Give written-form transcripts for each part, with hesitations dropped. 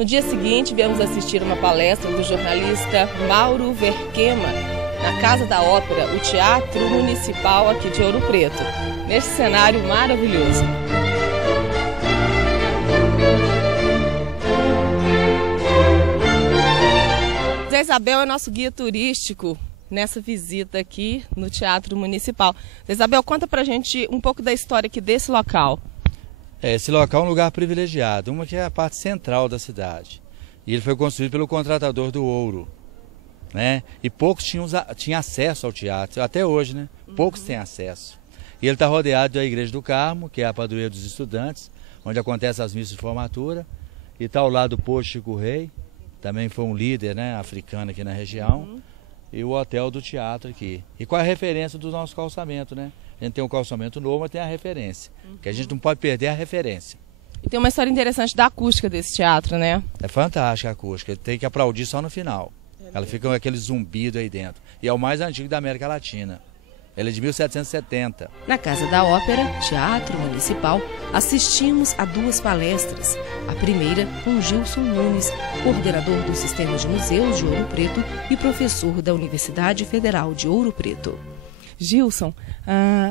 No dia seguinte, viemos assistir uma palestra do jornalista Mauro Verquema, na Casa da Ópera, o Teatro Municipal aqui de Ouro Preto, nesse cenário maravilhoso. Zé Isabel é nosso guia turístico nessa visita aqui no Teatro Municipal. Zé Isabel, conta pra gente um pouco da história aqui desse local. Esse local é um lugar privilegiado, uma que é a parte central da cidade. E ele foi construído pelo contratador do ouro, né? E poucos tinham acesso ao teatro, até hoje, né? Poucos têm acesso. E ele está rodeado da Igreja do Carmo, que é a padroeira dos estudantes, onde acontecem as missas de formatura. E está ao lado do Posto Chico Rei, também foi um líder, né, africano aqui na região. E o hotel do teatro aqui. E com a referência do nosso calçamento, né? A gente tem um calçamento novo, mas tem a referência. Que a gente não pode perder a referência. E tem uma história interessante da acústica desse teatro, né? É fantástica a acústica. Tem que aplaudir só no final. Ela fica com aquele zumbido aí dentro. E é o mais antigo da América Latina. Ele é de 1770. Na Casa da Ópera, Teatro Municipal, assistimos a duas palestras. A primeira com Gilson Nunes, coordenador do Sistema de Museus de Ouro Preto e professor da Universidade Federal de Ouro Preto. Gilson,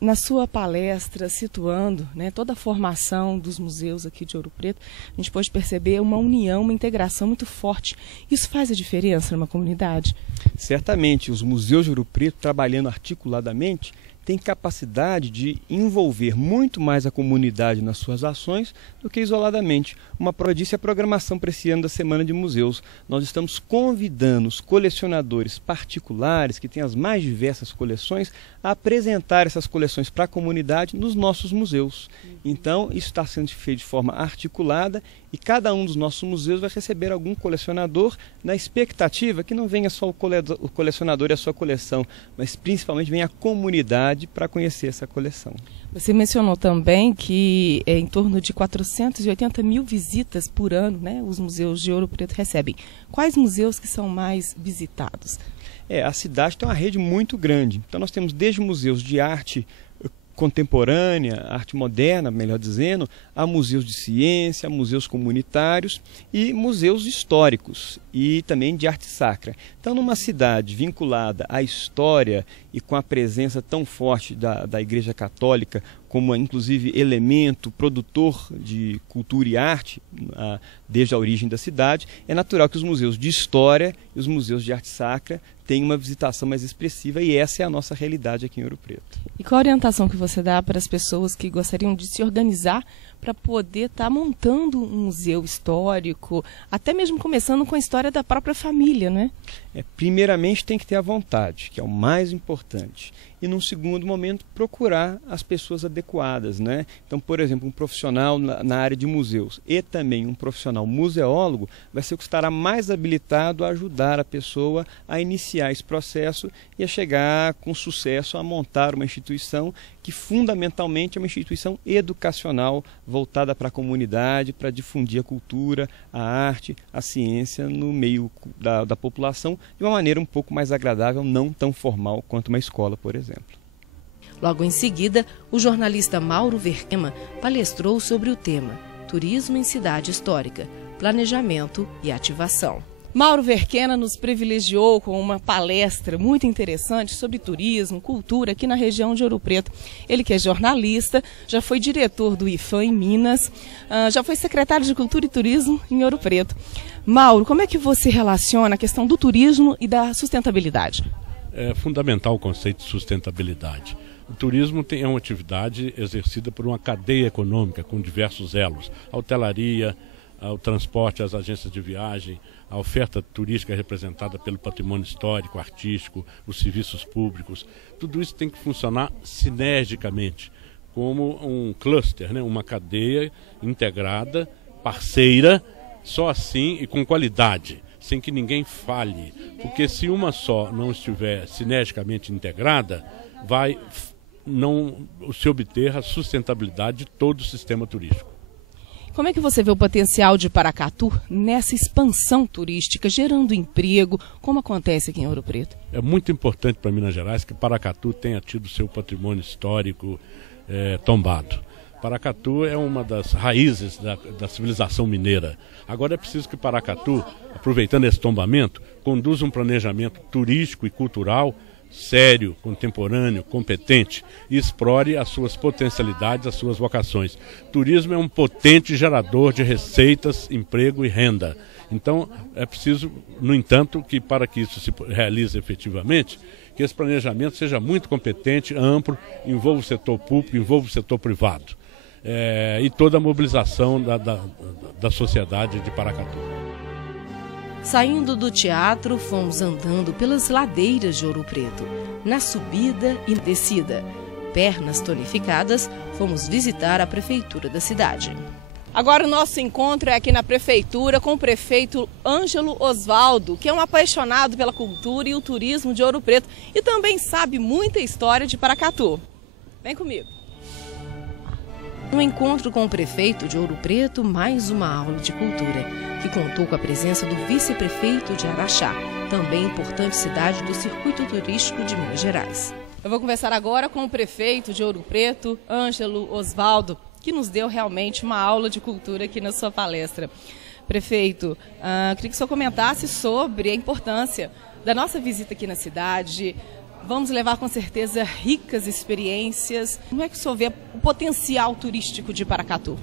na sua palestra, situando, né, toda a formação dos museus aqui de Ouro Preto, a gente pode perceber uma união, uma integração muito forte. Isso faz a diferença numa comunidade? Certamente, os museus de Ouro Preto, trabalhando articuladamente, têm capacidade de envolver muito mais a comunidade nas suas ações do que isoladamente. Uma prova disso é a programação para esse ano da Semana de Museus. Nós estamos convidando os colecionadores particulares, que têm as mais diversas coleções, a apresentar essas coleções para a comunidade nos nossos museus. Então, isso está sendo feito de forma articulada e cada um dos nossos museus vai receber algum colecionador na expectativa que não venha só o colecionador e a sua coleção, mas principalmente venha a comunidade para conhecer essa coleção. Você mencionou também que em torno de 480 mil visitas por ano, né, os museus de Ouro Preto recebem. Quais museus que são mais visitados? A cidade tem uma rede muito grande. Então nós temos desde museus de arte contemporânea, arte moderna, melhor dizendo, a museus de ciência, museus comunitários e museus históricos e também de arte sacra. Então, numa cidade vinculada à história e com a presença tão forte da Igreja Católica, como inclusive elemento produtor de cultura e arte desde a origem da cidade, é natural que os museus de história e os museus de arte sacra tenham uma visitação mais expressiva e essa é a nossa realidade aqui em Ouro Preto. E qual a orientação que você dá para as pessoas que gostariam de se organizar para poder estar montando um museu histórico, até mesmo começando com a história da própria família, né? Primeiramente tem que ter a vontade, que é o mais importante. E num segundo momento procurar as pessoas adequadas, né? Então, por exemplo, um profissional na área de museus e também um profissional museólogo vai ser o que estará mais habilitado a ajudar a pessoa a iniciar esse processo e a chegar com sucesso a montar uma instituição que fundamentalmente é uma instituição educacional voltada para a comunidade, para difundir a cultura, a arte, a ciência no meio da população de uma maneira um pouco mais agradável, não tão formal quanto uma escola, por exemplo. Logo em seguida, o jornalista Mauro Verquema palestrou sobre o tema Turismo em Cidade Histórica, Planejamento e Ativação. Mauro Verquema nos privilegiou com uma palestra muito interessante sobre turismo, cultura aqui na região de Ouro Preto. Ele que é jornalista, já foi diretor do IFAM em Minas, já foi secretário de Cultura e Turismo em Ouro Preto. Mauro, como é que você relaciona a questão do turismo e da sustentabilidade? É fundamental o conceito de sustentabilidade. O turismo é uma atividade exercida por uma cadeia econômica com diversos elos. A hotelaria, o transporte, as agências de viagem, a oferta turística representada pelo patrimônio histórico, artístico, os serviços públicos. Tudo isso tem que funcionar sinergicamente, como um cluster, né? Uma cadeia integrada, parceira, só assim e com qualidade, sem que ninguém falhe. Porque se uma só não estiver sinergicamente integrada, vai não se obter a sustentabilidade de todo o sistema turístico. Como é que você vê o potencial de Paracatu nessa expansão turística, gerando emprego, como acontece aqui em Ouro Preto? É muito importante para Minas Gerais que Paracatu tenha tido seu patrimônio histórico tombado. Paracatu é uma das raízes da civilização mineira. Agora é preciso que Paracatu, aproveitando esse tombamento, conduza um planejamento turístico e cultural sério, contemporâneo, competente e explore as suas potencialidades, as suas vocações. Turismo é um potente gerador de receitas, emprego e renda. Então, é preciso, no entanto, que para que isso se realize efetivamente, que esse planejamento seja muito competente, amplo, envolva o setor público, envolva o setor privado. E toda a mobilização da sociedade de Paracatu. Saindo do teatro, fomos andando pelas ladeiras de Ouro Preto. Na subida e descida, pernas tonificadas, fomos visitar a prefeitura da cidade. Agora o nosso encontro é aqui na prefeitura com o prefeito Ângelo Osvaldo, que é um apaixonado pela cultura e o turismo de Ouro Preto e também sabe muita história de Paracatu. Vem comigo. No encontro com o prefeito de Ouro Preto, mais uma aula de cultura, que contou com a presença do vice-prefeito de Araxá, também importante cidade do circuito turístico de Minas Gerais. Eu vou conversar agora com o prefeito de Ouro Preto, Ângelo Osvaldo, que nos deu realmente uma aula de cultura aqui na sua palestra. Prefeito, queria que o senhor comentasse sobre a importância da nossa visita aqui na cidade. Vamos levar com certeza ricas experiências. Como é que o senhor vê o potencial turístico de Paracatu?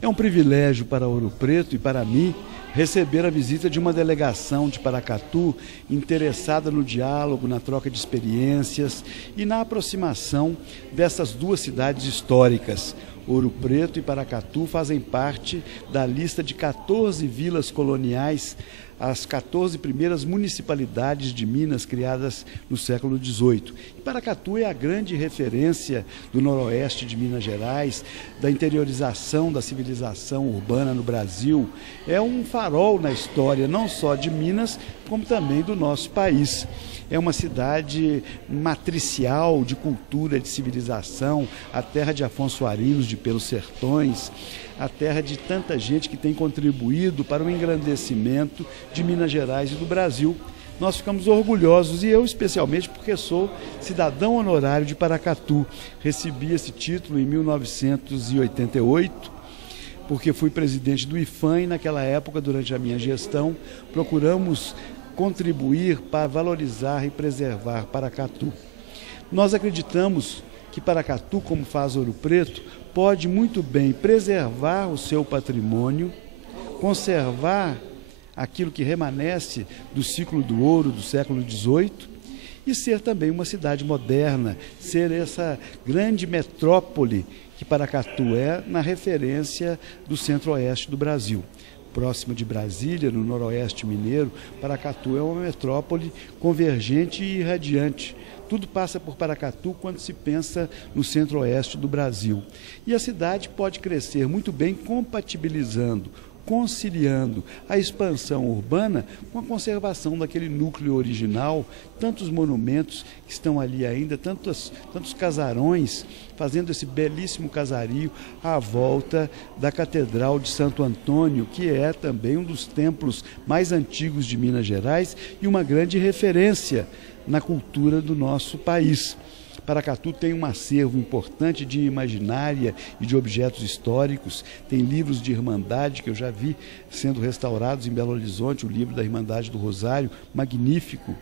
É um privilégio para Ouro Preto e para mim receber a visita de uma delegação de Paracatu interessada no diálogo, na troca de experiências e na aproximação dessas duas cidades históricas. Ouro Preto e Paracatu fazem parte da lista de 14 vilas coloniais, as 14 primeiras municipalidades de Minas criadas no século XVIII. E Paracatu é a grande referência do noroeste de Minas Gerais, da interiorização da civilização urbana no Brasil. É um farol na história, não só de Minas, como também do nosso país. É uma cidade matricial de cultura, de civilização, a terra de Afonso Arinos, de Pelos Sertões, a terra de tanta gente que tem contribuído para o engrandecimento de Minas Gerais e do Brasil. Nós ficamos orgulhosos, e eu especialmente, porque sou cidadão honorário de Paracatu. Recebi esse título em 1988, porque fui presidente do IFAM e naquela época, durante a minha gestão, procuramos contribuir para valorizar e preservar Paracatu. Nós acreditamos que Paracatu, como faz Ouro Preto, pode muito bem preservar o seu patrimônio, conservar aquilo que remanesce do ciclo do ouro do século XVIII e ser também uma cidade moderna, ser essa grande metrópole que Paracatu é na referência do centro-oeste do Brasil. Próxima de Brasília, no noroeste mineiro, Paracatu é uma metrópole convergente e irradiante. Tudo passa por Paracatu quando se pensa no centro-oeste do Brasil. E a cidade pode crescer muito bem compatibilizando, conciliando a expansão urbana com a conservação daquele núcleo original, tantos monumentos que estão ali ainda, tantos casarões, fazendo esse belíssimo casario à volta da Catedral de Santo Antônio, que é também um dos templos mais antigos de Minas Gerais e uma grande referência na cultura do nosso país. Paracatu tem um acervo importante de imaginária e de objetos históricos, tem livros de Irmandade que eu já vi sendo restaurados em Belo Horizonte, o livro da Irmandade do Rosário, magnífico.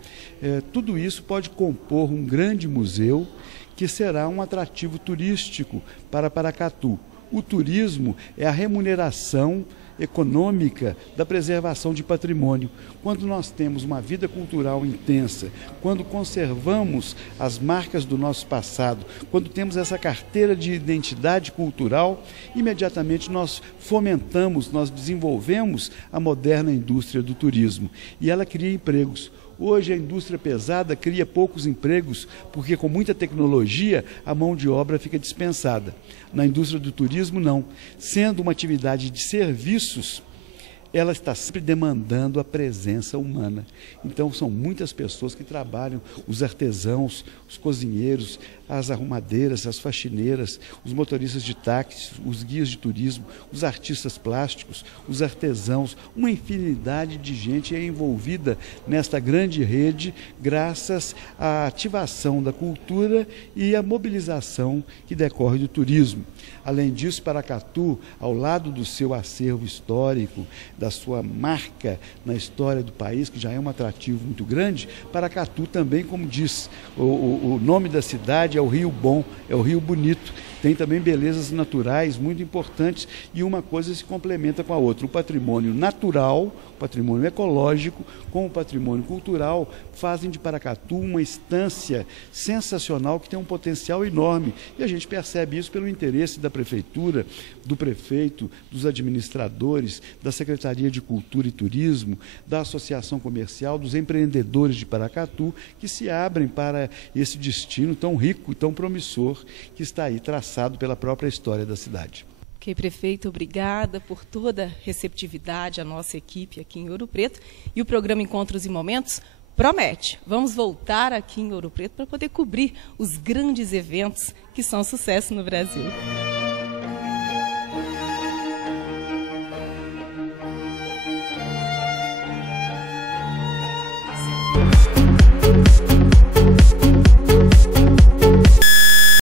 Tudo isso pode compor um grande museu que será um atrativo turístico para Paracatu. O turismo é a remuneração econômica da preservação de patrimônio. Quando nós temos uma vida cultural intensa, quando conservamos as marcas do nosso passado, quando temos essa carteira de identidade cultural, imediatamente nós fomentamos, nós desenvolvemos a moderna indústria do turismo e ela cria empregos. Hoje a indústria pesada cria poucos empregos porque com muita tecnologia a mão de obra fica dispensada. Na indústria do turismo não. Sendo uma atividade de serviços, ela está sempre demandando a presença humana. Então são muitas pessoas que trabalham, os artesãos, os cozinheiros, as arrumadeiras, as faxineiras, os motoristas de táxi, os guias de turismo, os artistas plásticos, os artesãos, uma infinidade de gente é envolvida nesta grande rede graças à ativação da cultura e à mobilização que decorre do turismo. Além disso, Paracatu, ao lado do seu acervo histórico, da sua marca na história do país, que já é um atrativo muito grande, Paracatu também, como diz o nome da cidade, é o Rio Bom, é o Rio Bonito. Tem também belezas naturais muito importantes e uma coisa se complementa com a outra. O patrimônio natural, o patrimônio ecológico, com o patrimônio cultural, fazem de Paracatu uma estância sensacional que tem um potencial enorme. E a gente percebe isso pelo interesse da prefeitura, do prefeito, dos administradores, da Secretaria de Cultura e Turismo, da Associação Comercial, dos empreendedores de Paracatu, que se abrem para esse destino tão rico e tão promissor que está aí traçado pela própria história da cidade. Ok, prefeito, obrigada por toda a receptividade à nossa equipe aqui em Ouro Preto. E o programa Encontros e Momentos promete. Vamos voltar aqui em Ouro Preto para poder cobrir os grandes eventos que são sucesso no Brasil.